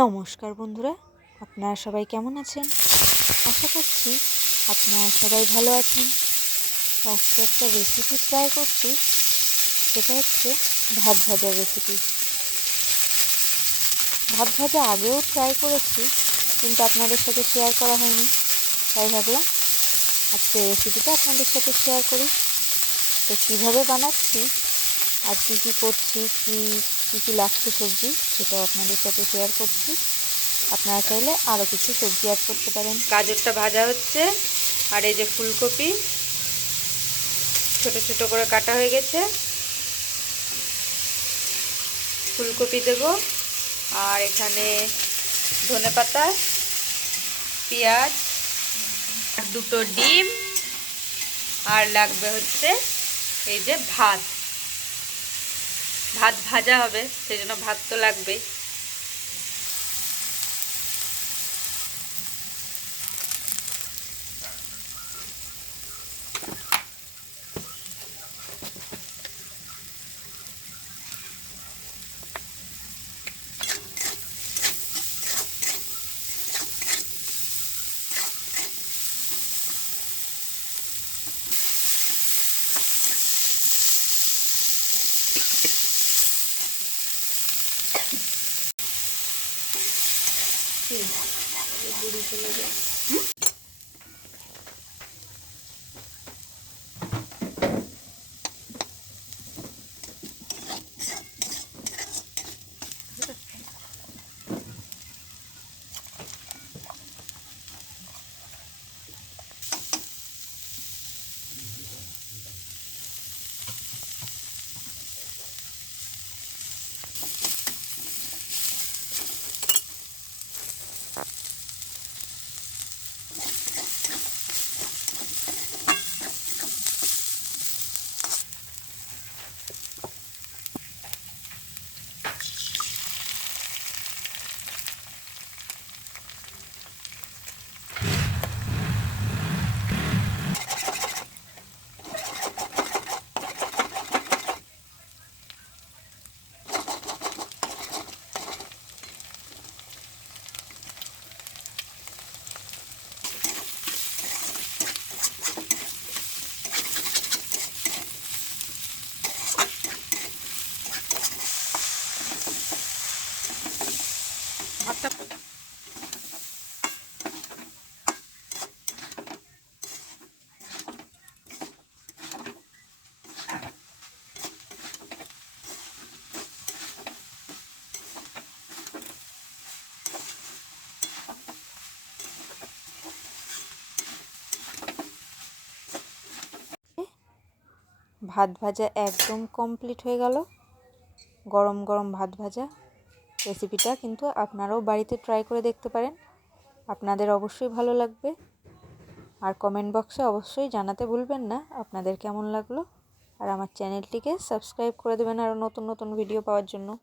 নমস্কার বন্ধুরা, আপনারা সবাই কেমন আছেন? আশা করছি আপনারা সবাই ভালো আছেন। তো আজকে একটা রেসিপি ট্রাই করছি, সেটা হচ্ছে ভাত ভাজার রেসিপি ভাত ভাজা আগেও ট্রাই করেছি, কিন্তু আপনাদের সাথে শেয়ার করা হয়নি। তাই ভাবলাম আজকে রেসিপিটা আপনাদের সাথে শেয়ার করি। তো কীভাবে বানাচ্ছি, আর কী কী করছি, কী কী কী লাগছে সবজি, সেটাও আপনাদের সাথে শেয়ার করছি। আপনারা চাইলে আরও কিছু সবজি অ্যাড করতে পারেন। গাজরটা ভাজা হচ্ছে, আর এই যে ফুলকপি, ছোট ছোট করে কাটা হয়ে গেছে। ফুলকপি দেব, আর এখানে ধনে পাতা, পেঁয়াজ দুটো ডিম, আর লাগবে হচ্ছে এই যে ভাত। ভাত ভাজা হবে সেই জন্য ভাত তো লাগবেই। গুঁড়ি করে ভাত ভাজা একদম কমপ্লিট হয়ে গেল। গরম গরম ভাত ভাজা রেসিপিটা কিন্তু আপনারাও বাড়িতে ট্রাই করে দেখতে পারেন। আপনাদের অবশ্যই ভালো লাগবে। আর কমেন্ট বক্সে অবশ্যই জানাতে ভুলবেন না আপনাদের কেমন লাগল। আর আমার চ্যানেলটিকে সাবস্ক্রাইব করে দেবেন আরও নতুন নতুন ভিডিও পাওয়ার জন্য।